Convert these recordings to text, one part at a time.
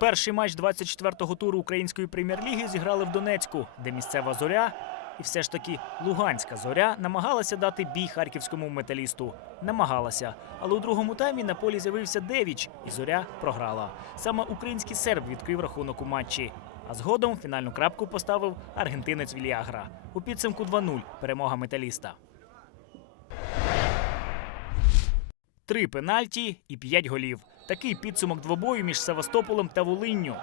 Перший матч 24-го туру української прем'єр-ліги зіграли в Донецьку, де місцева зоря і все ж таки Луганська зоря намагалася дати бій харківському металісту. Намагалася, але у другому таймі на полі з'явився Девіч, і зоря програла. Саме український серб відкрив рахунок у матчі. А згодом фінальну крапку поставив аргентинець Вільягра. У підсумку 2-0 перемога металіста. Три пенальті і п'ять голів. Такий підсумок двобою між Севастополем та Волинню.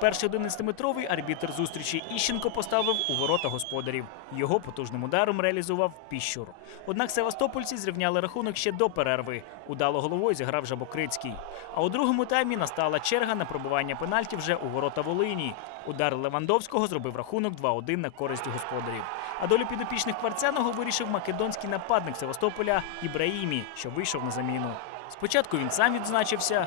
Перший 11-метровий арбітр зустрічі Іщенко поставив у ворота господарів. Його потужним ударом реалізував Піщур. Однак севастопольці зрівняли рахунок ще до перерви. Удало головою зіграв Жабокрицький. А у другому таймі настала черга на пробивання пенальті вже у ворота Волині. Удар Левандовського зробив рахунок 2-1 на користь господарів. А долю підопічних кварцяного вирішив македонський нападник Севастополя Ібраїмі, що вийшов на заміну. Спочатку він сам відзначився,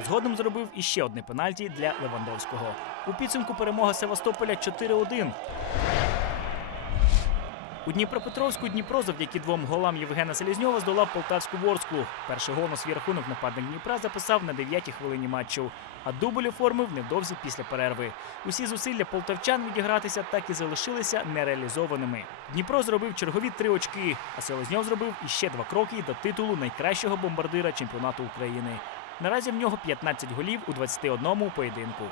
а згодом зробив іще одне пенальті для Левандовського. У підсумку перемога Севастополя 4-1. У Дніпропетровську Дніпро завдяки двом голам Євгена Селізньова здолав полтавську Ворсклу. Перший гол на свій рахунок нападник Дніпра записав на 9-й хвилині матчу, а дубль оформив невдовзі після перерви. Усі зусилля полтавчан відігратися так і залишилися нереалізованими. Дніпро зробив чергові три очки, а Селезньов зробив іще два кроки до титулу найкращого бомбардира чемпіонату України. Наразі в нього 15 голів у 21 поєдинку.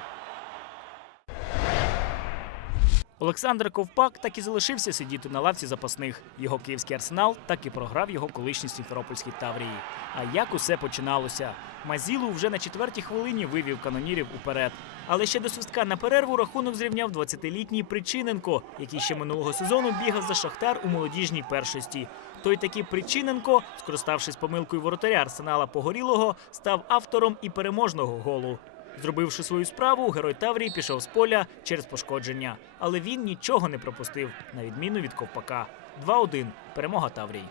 Олександр Ковпак так і залишився сидіти на лавці запасних. Його київський арсенал так і програв його колишній Сімферопольській Таврії. А як усе починалося? Мазілу вже на четвертій хвилині вивів канонірів уперед. Але ще до свистка на перерву рахунок зрівняв 20-літній Причиненко, який ще минулого сезону бігав за Шахтар у молодіжній першості. Той такий Причиненко, скориставшись помилкою воротаря Арсенала Погорілого, став автором і переможного голу. Зробивши свою справу, герой Таврії пішов з поля через пошкодження. Але він нічого не пропустив, на відміну від Ковпака. 2-1. Перемога Таврії.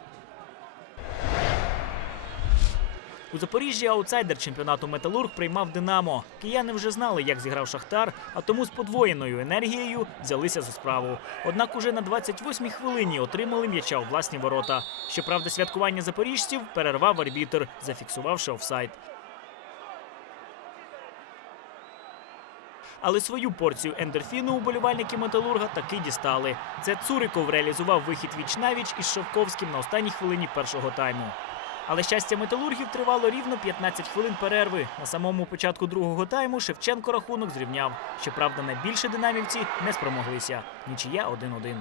У Запоріжжі аутсайдер чемпіонату Металург приймав Динамо. Кияни вже знали, як зіграв Шахтар, а тому з подвоєною енергією взялися за справу. Однак уже на 28-й хвилині отримали м'яча у власні ворота. Щоправда, святкування запоріжців перервав арбітр, зафіксувавши офсайд. Але свою порцію ендорфіну уболівальники металурга таки дістали. Це Цуриков реалізував вихід віч навіч із Шовковським на останній хвилині першого тайму. Але щастя металургів тривало рівно 15 хвилин перерви. На самому початку другого тайму Шевченко рахунок зрівняв. Щоправда, найбільше динамівці не спромоглися. Нічия 1-1.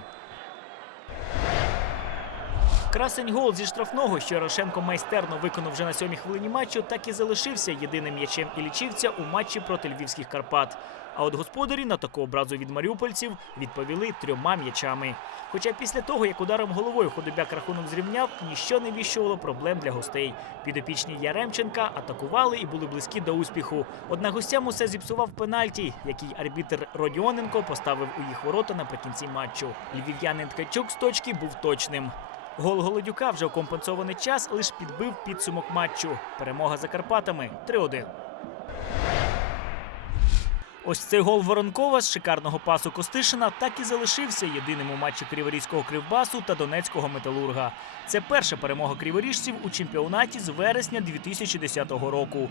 Красень гол зі штрафного, що Ярошенко майстерно виконав вже на сьомій хвилині матчу, так і залишився єдиним м'ячем ілічівця у матчі проти львівських Карпат. А от господарі на таку образу від маріупольців відповіли трьома м'ячами. Хоча після того, як ударом головою худобяк рахунок зрівняв, ніщо не віщувало проблем для гостей. Підопічні Яремченка атакували і були близькі до успіху. Однак гостям усе зіпсував пенальті, який арбітр Родіоненко поставив у їх ворота наприкінці матчу. Львів'янин Ткачук з точки був точним. Гол Голодюка вже у компенсований час лише підбив підсумок матчу. Перемога за Карпатами 3-1. Ось цей гол Воронкова з шикарного пасу Костишина так і залишився єдиним у матчі Криворізького кривбасу та Донецького металурга. Це перша перемога криворіжців у чемпіонаті з вересня 2010 року.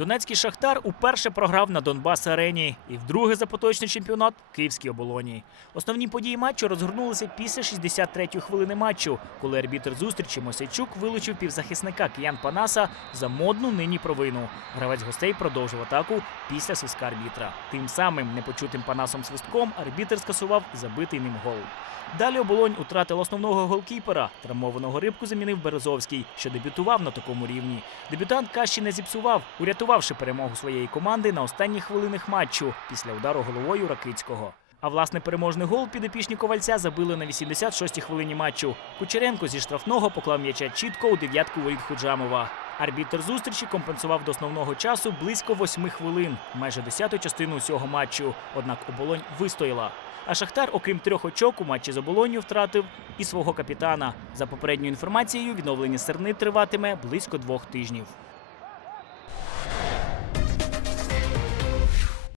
Донецький шахтар уперше програв на Донбас арені і вдруге за поточний чемпіонат Київській оболоні. Основні події матчу розгорнулися після 63-ї хвилини матчу, коли арбітр зустрічі Мосейчук вилучив півзахисника киян Панаса за модну нині провину. Гравець гостей продовжив атаку після свистка арбітра. Тим самим непочутим Панасом свистком арбітр скасував забитий ним гол. Далі оболонь утратив основного голкіпера. Травмованого рибку замінив Березовський, що дебютував на такому рівні. Дебютант кащі не зіпсував, урятувавши перемогу своєї команди на останніх хвилинах матчу після удару головою Ракицького. А власне переможний гол підопічні ковальця забили на 86-й хвилині матчу. Кучеренко зі штрафного поклав м'яча чітко у дев'ятку воріт Худжамова. Арбітр зустрічі компенсував до основного часу близько восьми хвилин, майже десяту частину усього матчу. Однак оболонь вистояла. А Шахтар, окрім трьох очок, у матчі з оболонню втратив і свого капітана. За попередньою інформацією, відновлення серни триватиме близько двох тижнів.